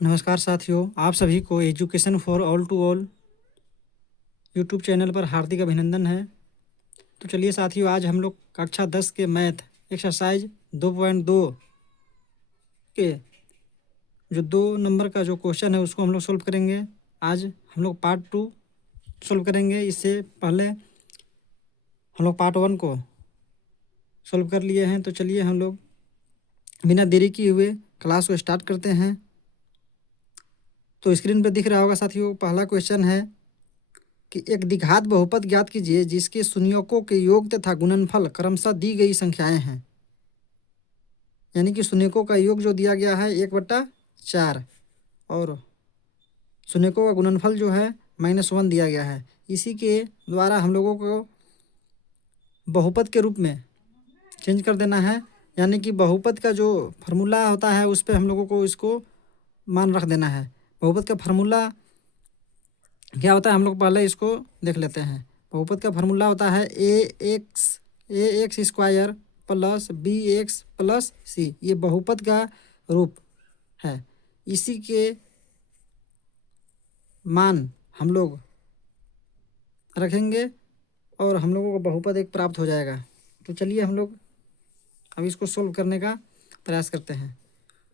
नमस्कार साथियों, आप सभी को education for all to all YouTube channel पर हार्दिक अभिनंदन है। तो चलिए साथियों, आज हम लोग कक्षा 10 के मैथ एक्सरसाइज 2.2 के जो 2 नंबर का जो क्वेश्चन है उसको हम लोग सोल्व करेंगे। आज हम लोग पार्ट 2 सोल्व करेंगे। इससे पहले हम लोग पार्ट 1 को सोल्व कर लिए हैं। तो चलिए हम लोग बिना देरी किए हुए क्लास को स्टार्ट करते हैं। तो स्क्रीन पर दिख रहा होगा साथियों, पहला क्वेश्चन है कि एक द्विघात बहुपद ज्ञात कीजिए जिसके शून्यकों के योग तथा गुणनफल क्रमशः दी गई संख्याएं हैं। यानी कि शून्यकों का योग जो दिया गया है 1/4 और शून्यकों का गुणनफल जो है -1 दिया गया है। इसी के द्वारा हम लोगों को बहुपद के रूप में चेंज कर देना है। यानी कि बहुपद का जो फार्मूला होता है उस पर हम लोगों को इसको मान रख देना है। बहुपद का फार्मूला क्या होता है हम लोग पहले इसको देख लेते हैं। बहुपद का फार्मूला होता है a x square plus b x plus c. ये बहुपद का रूप है। इसी के मान हम लोग रखेंगे और हम लोगों को बहुपद एक प्राप्त हो जाएगा। तो चलिए हम लोग अब इसको सोल्व करने का प्रयास करते हैं।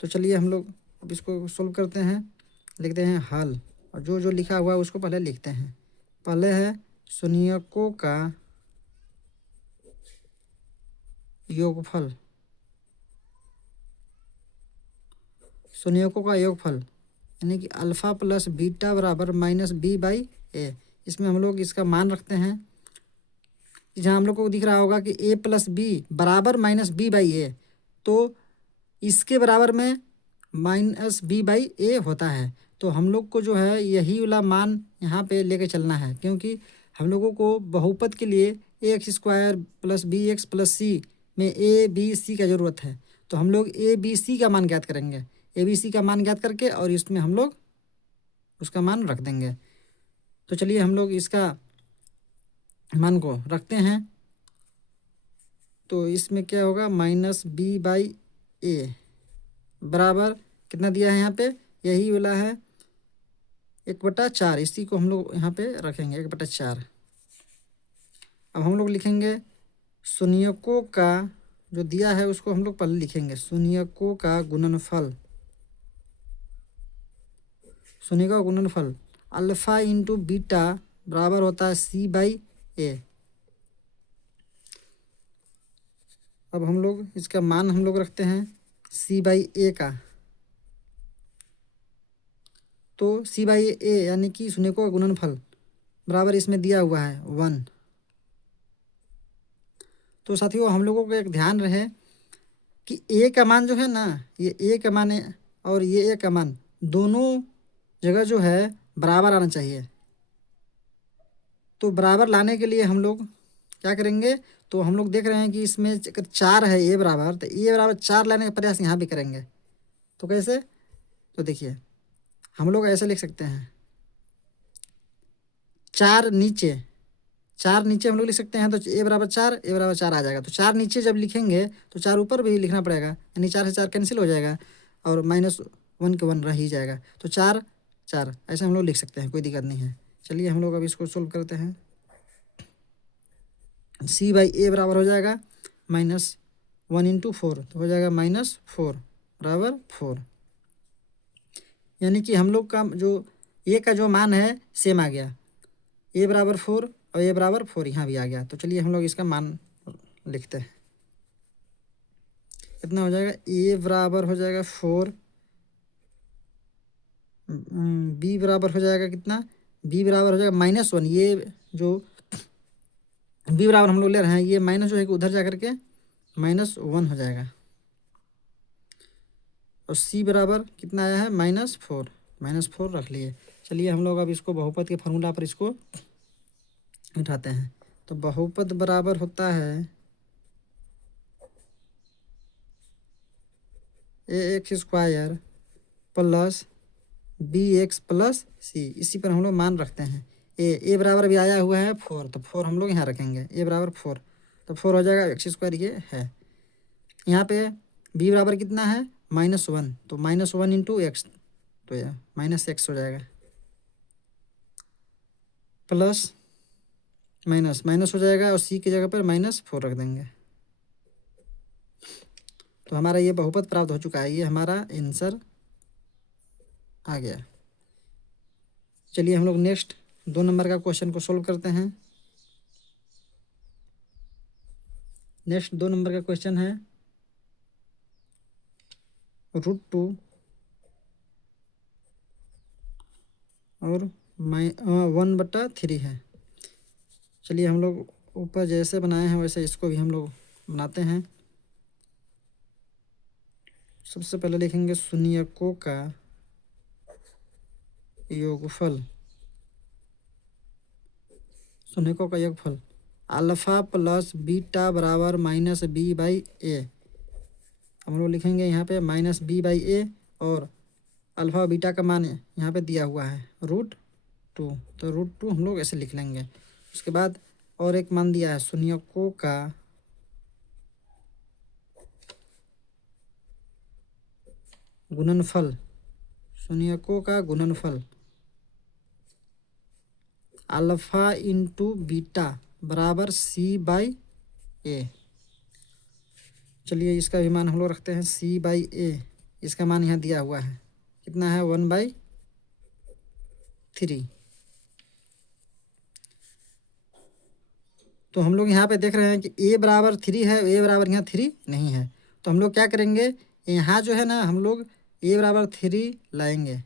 तो चलिए हम लोग अब इसको सोल्व करते हैं। लिखते हैं हल, और जो जो लिखा हुआ है उसको पहले लिखते हैं। पहले है शून्यकों का योगफल। शून्यकों का योगफल यानी कि अल्फ़ा प्लस बीटा बराबर -b/a। इसमें हम लोग इसका मान रखते हैं। जहाँ हम लोग को दिख रहा होगा कि a + b बराबर -b/a, तो इसके बराबर में -b/a होता है। तो हम लोग को जो है यही वाला मान यहाँ पे लेके चलना है, क्योंकि हम लोगों को बहुपद के लिए ax² + bx + c में a b c का ज़रूरत है। तो हम लोग a b c का मान ज्ञात करेंगे। a b c का मान ज्ञात करके और इसमें हम लोग उसका मान रख देंगे। तो चलिए हम लोग इसका मान को रखते हैं। तो इसमें क्या होगा, -b/a बराबर कितना दिया है यहाँ पे, यही वाला है 1/4। इसी को हम लोग यहाँ पे रखेंगे 1/4। अब हम लोग लिखेंगे शून्यकों का जो दिया है उसको हम लोग पहले लिखेंगे। शून्यकों का गुणनफल, शून्यकों का गुणनफल अल्फ़ा इंटू बीटा बराबर होता है c/a। अब हम लोग इसका मान हम लोग रखते हैं c/a का। तो c/a यानी कि शून्यकों का गुणनफल बराबर इसमें दिया हुआ है 1। तो साथियों हम लोगों को एक ध्यान रहे कि a का मान जो है ना, ये a का मान है और ये a का मान दोनों जगह जो है बराबर आना चाहिए। तो बराबर लाने के लिए हम लोग क्या करेंगे, तो हम लोग देख रहे हैं कि इसमें अगर 4 है a बराबर, तो a बराबर 4 लाने का प्रयास यहाँ भी करेंगे। तो कैसे, तो देखिए हम लोग ऐसे लिख सकते हैं। 4 नीचे हम लोग लिख सकते हैं। तो a बराबर 4 आ जाएगा। तो 4 नीचे जब लिखेंगे तो 4 ऊपर भी लिखना पड़ेगा, यानी 4 से 4 कैंसिल हो जाएगा और -1 के 1 रह ही जाएगा। तो 4 4 ऐसे हम लोग लिख सकते हैं, कोई दिक्कत नहीं है। चलिए हम लोग अब इसको सोल्व करते हैं। c/a बराबर हो जाएगा -1 × 4, तो हो जाएगा -4 बराबर 4। यानी कि हम लोग का जो a का जो मान है सेम आ गया। a बराबर 4 और a बराबर 4 यहाँ भी आ गया। तो चलिए हम लोग इसका मान लिखते हैं। कितना हो जाएगा, a बराबर हो जाएगा 4, b बराबर हो जाएगा कितना, b बराबर हो जाएगा -1। ये जो b बराबर हम लोग ले रहे हैं, ये माइनस जो है कि उधर जा करके -1 हो जाएगा। और c बराबर कितना आया है, -4 रख लिए। चलिए हम लोग अब इसको बहुपद के फार्मूला पर इसको उठाते हैं। तो बहुपद बराबर होता है ax² + bx + c। इसी पर हम लोग मान रखते हैं। a बराबर भी आया हुआ है 4, तो 4 हम लोग यहाँ रखेंगे। a बराबर 4, तो 4 हो जाएगा x², ये है। यहाँ पे b बराबर कितना है, -1, तो -1 × x, तो यह -x हो जाएगा, प्लस माइनस माइनस हो जाएगा और c की जगह पर -4 रख देंगे। तो हमारा ये बहुपद प्राप्त हो चुका है, ये हमारा आंसर आ गया। चलिए हम लोग नेक्स्ट 2 नंबर का क्वेश्चन को सोल्व करते हैं। नेक्स्ट 2 नंबर का क्वेश्चन है √2 और 1/3 है। चलिए हम लोग ऊपर जैसे बनाए हैं वैसे इसको भी हम लोग बनाते हैं। सबसे पहले लिखेंगे शून्यकों का योगफल, शून्यकों का योगफल अल्फ़ा प्लस बीटा बराबर -b/a। हम लोग लिखेंगे यहाँ पे -b/a और अल्फ़ा बीटा का मान यहाँ पे दिया हुआ है √2, तो √2 हम लोग ऐसे लिख लेंगे। उसके बाद और एक मान दिया है शून्यकों का गुणनफल, शून्यकों का गुणनफल अल्फ़ा इंटू बीटा बराबर c/a। चलिए इसका भी मान हम लोग रखते हैं c/a। इसका मान यहाँ दिया हुआ है, कितना है 1/3। तो हम लोग यहाँ पे देख रहे हैं कि a बराबर 3 है, a बराबर यहाँ 3 नहीं है। तो हम लोग क्या करेंगे, यहाँ जो है ना हम लोग a बराबर 3 लाएंगे,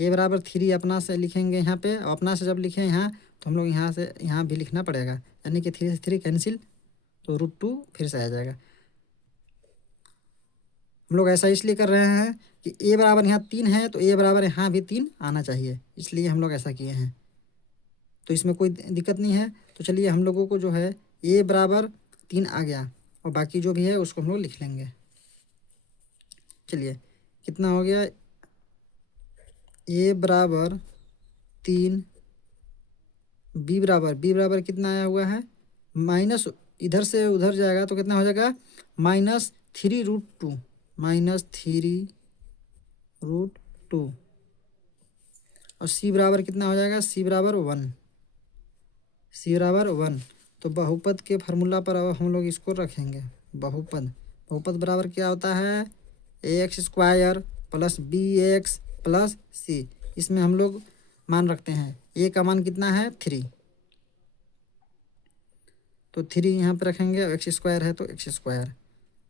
a बराबर 3 अपना से लिखेंगे यहाँ पे, और अपना से जब लिखें यहाँ तो हम लोग यहाँ से यहाँ भी लिखना पड़ेगा, यानी कि 3 से 3 कैंसिल, तो √2 फिर से आ जाएगा। हम लोग ऐसा इसलिए कर रहे हैं कि a बराबर यहाँ 3 है तो a बराबर यहाँ भी 3 आना चाहिए, इसलिए हम लोग ऐसा किए हैं। तो इसमें कोई दिक्कत नहीं है। तो चलिए हम लोगों को जो है a बराबर 3 आ गया और बाकी जो भी है उसको हम लोग लिख लेंगे। चलिए कितना हो गया, a बराबर 3, b बराबर कितना आया हुआ है माइनस, इधर से उधर जाएगा तो कितना हो जाएगा -3√2, -3√2 और c बराबर कितना हो जाएगा, c बराबर 1। तो बहुपद के फार्मूला पर अब हम लोग इसको रखेंगे, बहुपद बराबर क्या होता है ax² + bx + c। इसमें हम लोग मान रखते हैं, a का मान कितना है 3, तो 3 यहाँ पे रखेंगे, x² है तो x²,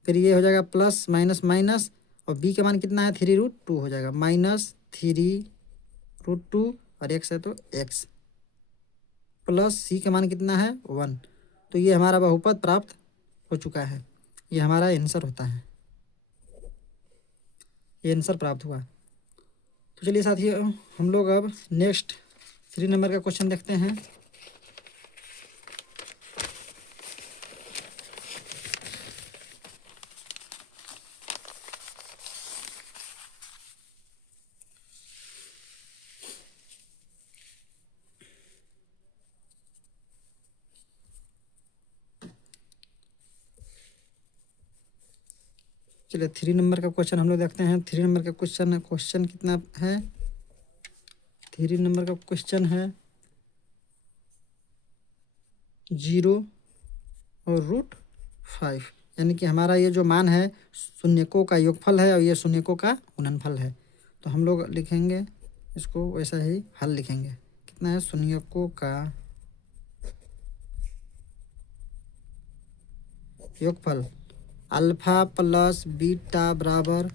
फिर ये हो जाएगा प्लस माइनस माइनस, और b का मान कितना है 3√2 हो जाएगा, -3√2 और x है तो x, प्लस c का मान कितना है 1। तो ये हमारा बहुपद प्राप्त हो चुका है, ये हमारा आंसर होता है, ये आंसर प्राप्त हुआ। तो चलिए साथियों हम लोग अब नेक्स्ट 3 नंबर का क्वेश्चन देखते हैं। चलिए 3 नंबर का क्वेश्चन हम लोग देखते हैं। 3 नंबर का क्वेश्चन कितना है, 3 नंबर का क्वेश्चन है 0 और √5, यानी कि हमारा ये जो मान है शून्यकों का योगफल है और ये शून्यकों का गुणनफल है। तो हम लोग लिखेंगे इसको वैसा ही हल लिखेंगे, कितना है शून्यकों का योगफल अल्फ़ा प्लस बीटा बराबर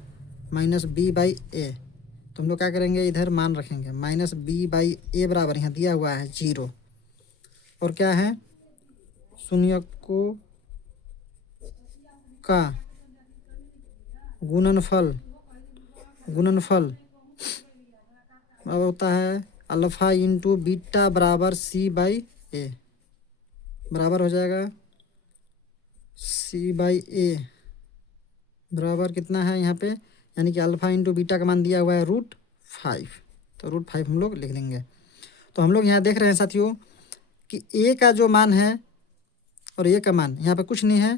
-b/a। तो हम लोग क्या करेंगे, इधर मान रखेंगे -b/a बराबर यहाँ दिया हुआ है 0, और क्या है शून्यकों का गुणनफल अब होता है अल्फ़ा इंटू बीटा बराबर c/a, बराबर हो जाएगा c/a बराबर कितना है यहाँ पे, यानी कि अल्फ़ा इंटू बीटा का मान दिया हुआ है √5, तो √5 हम लोग लिख देंगे। तो हम लोग यहाँ देख रहे हैं साथियों कि a का जो मान है और a का मान यहाँ पे कुछ नहीं है,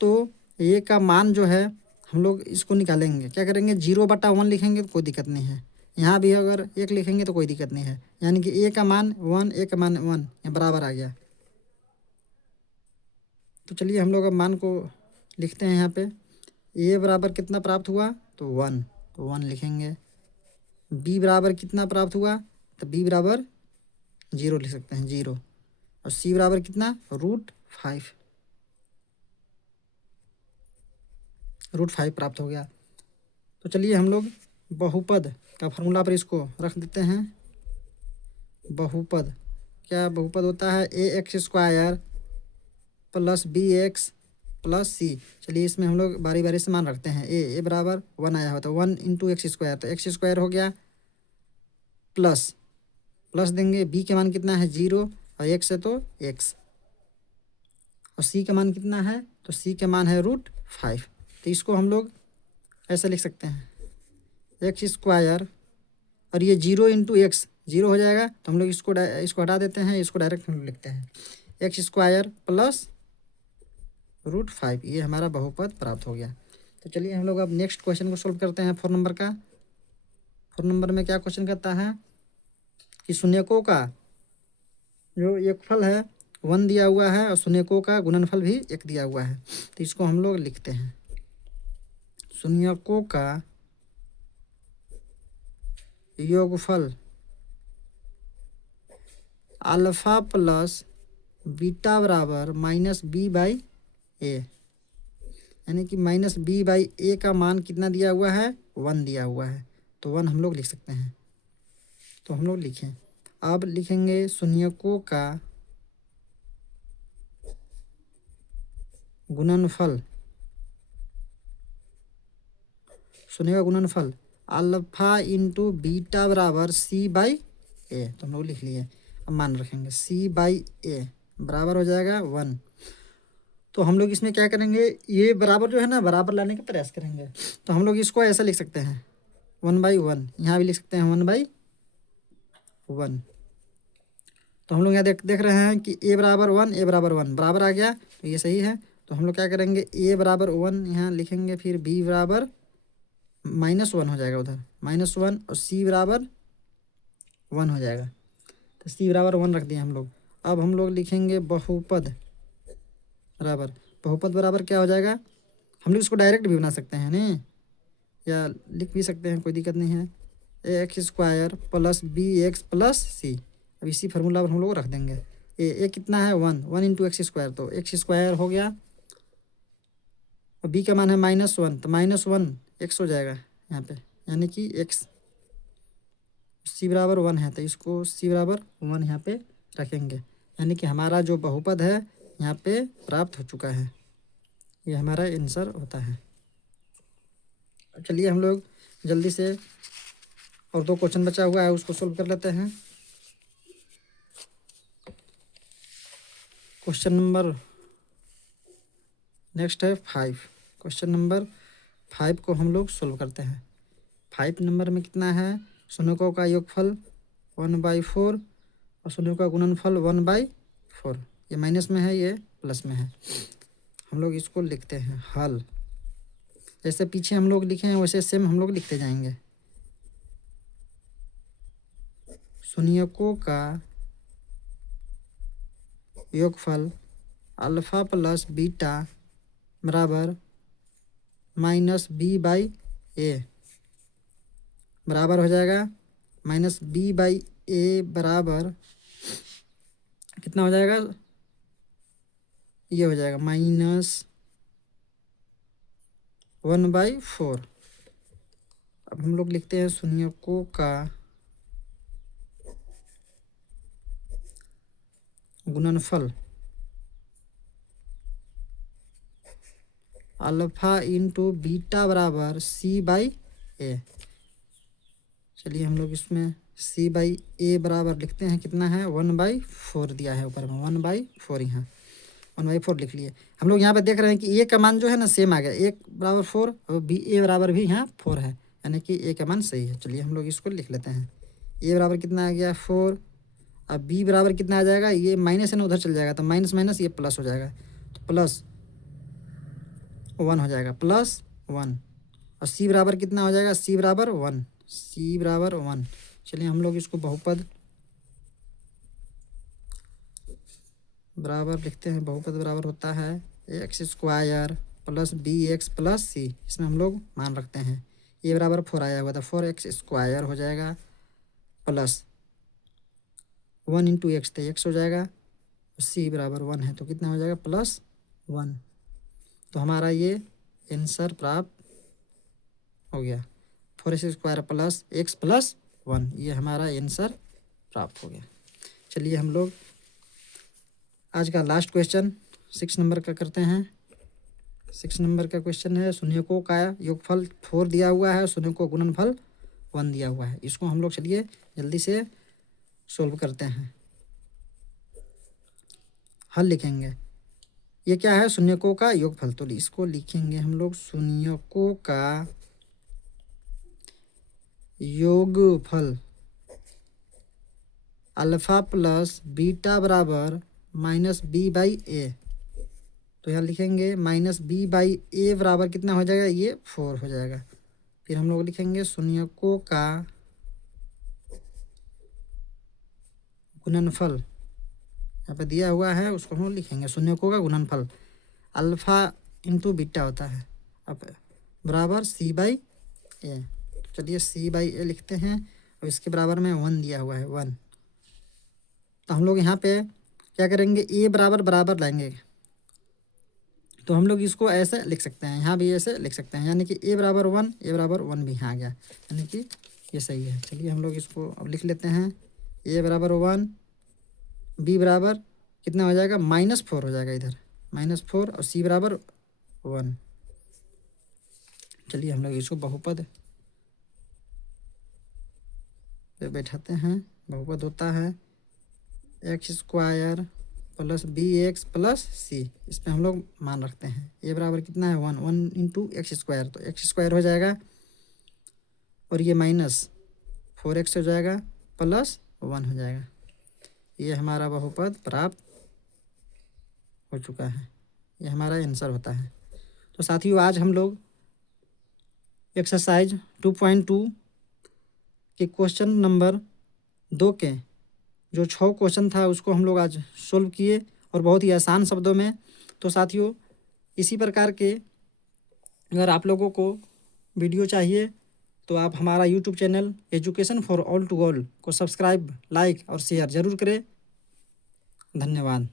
तो a का मान जो है हम लोग इसको निकालेंगे। क्या करेंगे, 0/1 लिखेंगे तो कोई दिक्कत नहीं है। यहाँ भी अगर 1 लिखेंगे तो कोई दिक्कत नहीं है, यानी कि a का मान 1, a का मान 1, ये बराबर आ गया। तो चलिए हम लोग अब मान को लिखते हैं। यहाँ पे a बराबर कितना प्राप्त हुआ, तो 1, तो 1 लिखेंगे। b बराबर कितना प्राप्त हुआ, तो b बराबर 0 लिख सकते हैं, 0। और c बराबर कितना, √5, √5 प्राप्त हो गया। तो चलिए हम लोग बहुपद का फॉर्मूला पर इसको रख देते हैं। बहुपद क्या बहुपद होता है, ax² + bx + c। चलिए इसमें हम लोग बारी बारी से मान रखते हैं। a बराबर 1 आया हो तो 1 × x², तो x² हो गया, प्लस देंगे। b के मान कितना है, 0, और x है तो x, और c का मान कितना है, तो c का मान है √5। तो इसको हम लोग ऐसा लिख सकते हैं, x², और ये 0 × x 0 हो जाएगा, तो हम लोग इसको हटा देते हैं, इसको डायरेक्ट हम लोग लिखते हैं x² + √5। ये हमारा बहुपद प्राप्त हो गया। तो चलिए हम लोग अब नेक्स्ट क्वेश्चन को सोल्व करते हैं। 4 नंबर का, 4 नंबर में क्या क्वेश्चन करता है कि शून्यकों का जो योगफल है 1 दिया हुआ है, और शून्यकों का गुणनफल भी 1 दिया हुआ है। तो इसको हम लोग लिखते हैं, शून्यकों का योगफल अल्फा प्लस बीटा बराबर -b/a, यानी कि -b/a का मान कितना दिया हुआ है, 1 दिया हुआ है, तो 1 हम लोग लिख सकते हैं। तो हम लोग लिखें, अब लिखेंगे शून्यकों का गुणनफल, शून्य का गुणनफल अल्फा × बीटा बराबर c/a। तो हम लोग लिख लिए। अब मान रखेंगे c/a बराबर हो जाएगा 1। तो हम लोग इसमें क्या करेंगे, ये बराबर जो है ना, बराबर लाने का प्रयास करेंगे। तो हम लोग इसको ऐसा लिख सकते हैं 1/1, यहाँ भी लिख सकते हैं 1/1। तो हम लोग यहाँ देख रहे हैं कि a बराबर 1, a बराबर 1 बराबर आ गया, तो ये सही है। तो हम लोग क्या करेंगे, a बराबर 1 यहाँ लिखेंगे, फिर b बराबर -1 हो जाएगा उधर, -1, और c बराबर 1 हो जाएगा। तो c बराबर 1 रख दिए हम लोग। अब हम लोग लिखेंगे बहुपद बराबर, बहुपद बराबर क्या हो जाएगा, हम लोग इसको डायरेक्ट भी बना सकते हैं नहीं, या लिख भी सकते हैं, कोई दिक्कत नहीं है। ax² + bx + c। अब इसी फार्मूला पर हम लोग रख देंगे। a कितना है, 1 × x², तो x² हो गया, और b का मान है -1, तो -1 x हो जाएगा यहाँ पे, यानी कि x। c बराबर 1 है, तो इसको c बराबर 1 यहाँ पे रखेंगे, यानी कि हमारा जो बहुपद है यहाँ पे प्राप्त हो चुका है। ये हमारा आंसर होता है। चलिए हम लोग जल्दी से और 2 क्वेश्चन बचा हुआ है, उसको सोल्व कर लेते हैं। क्वेश्चन नंबर नेक्स्ट है 5। क्वेश्चन नंबर 5 को हम लोग सोल्व करते हैं। 5 नंबर में कितना है, शून्यकों का योगफल 1/4, और शून्यों का गुणनफल 1/4। ये माइनस में है, ये प्लस में है। हम लोग इसको लिखते हैं हल। जैसे पीछे हम लोग लिखे हैं वैसे सेम हम लोग लिखते जाएंगे। शून्यकों का योगफल अल्फा प्लस बीटा बराबर -b/a बराबर हो जाएगा। -b/a बराबर कितना हो जाएगा, ये हो जाएगा -1/4। अब हम लोग लिखते हैं शून्यकों का गुणनफल अल्फा × बीटा बराबर c/a। चलिए हम लोग इसमें c/a बराबर लिखते हैं, कितना है, 1/4 दिया है ऊपर में, 1/4 यहाँ 1/4 लिख लिए। हम लोग यहाँ पे देख रहे हैं कि a का मान जो है ना सेम आ गया, a बराबर 4, और a बराबर भी यहाँ 4 है, यानी कि a का मान सही है। चलिए हम लोग इसको लिख लेते हैं, a बराबर कितना आ गया, 4। अब b बराबर कितना आ जाएगा, ये माइनस है ना, उधर चल जाएगा, तो माइनस माइनस ये प्लस हो जाएगा, तो +1 हो जाएगा, 1 और सी बराबर कितना हो जाएगा, सी बराबर 1, सी बराबर 1। चलिए हम लोग इसको बहुपद बराबर लिखते हैं। बहुपद बराबर होता है x square plus b x plus c, इसमें हम लोग मान रखते हैं। ए बराबर 4 आया हुआ था, 4x स्क्वायर हो जाएगा प्लस 1 इंटू एक्स थे, एक्स हो जाएगा, सी बराबर 1 है तो कितना हो जाएगा +1। तो हमारा ये आंसर प्राप्त हो गया, 4x square plus x plus 1, ये हमारा आंसर प्राप्त हो गया। चलिए हम लोग आज का लास्ट क्वेश्चन 6 नंबर का करते हैं। 6 नंबर का क्वेश्चन है, शून्यकों का योगफल 4 दिया हुआ है, शून्य को गुणनफल 1 दिया हुआ है। इसको हम लोग चलिए जल्दी से सोल्व करते हैं। हल लिखेंगे, ये क्या है, शून्यकों का योगफल, तो इसको लिखेंगे हम लोग शून्यकों का योगफल अल्फा प्लस बीटा बराबर -b/a। तो यहाँ लिखेंगे -b/a बराबर कितना हो जाएगा, ये 4 हो जाएगा। फिर हम लोग लिखेंगे शून्यकों का गुणनफल, यहाँ पे दिया हुआ है उसको हम लोग लिखेंगे शून्यकों का गुणनफल, अल्फा इंटू बीटा होता है, अब बराबर c/a। तो चलिए c/a लिखते हैं और इसके बराबर में 1 दिया हुआ है 1। तो हम लोग यहाँ पे क्या करेंगे, a बराबर बराबर लाएंगे, तो हम लोग इसको ऐसे लिख सकते हैं, यहाँ भी ऐसे लिख सकते हैं, यानी कि a बराबर 1, a बराबर 1 भी यहाँ आ गया, यानी कि ये सही है। चलिए हम लोग इसको अब लिख लेते हैं, a बराबर 1, b बराबर कितना हो जाएगा -4 हो जाएगा इधर, -4 और c बराबर 1। चलिए हम लोग इसको बहुपद पे बैठाते हैं। बहुपद होता है x square plus b x plus c, इस पर हम लोग मान रखते हैं। ए बराबर कितना है 1, 1 इंटू एक्स स्क्वायर, तो एक्स स्क्वायर हो जाएगा और ये -4x हो जाएगा +1 हो जाएगा। ये हमारा बहुपद प्राप्त हो चुका है, ये हमारा आंसर होता है। तो साथियों आज हम लोग एक्सरसाइज 2.2 के क्वेश्चन नंबर 2 के जो 6 क्वेश्चन था उसको हम लोग आज सोल्व किए और बहुत ही आसान शब्दों में। तो साथियों इसी प्रकार के अगर आप लोगों को वीडियो चाहिए तो आप हमारा YouTube channel education for all to all को सब्सक्राइब, लाइक और शेयर ज़रूर करें। धन्यवाद।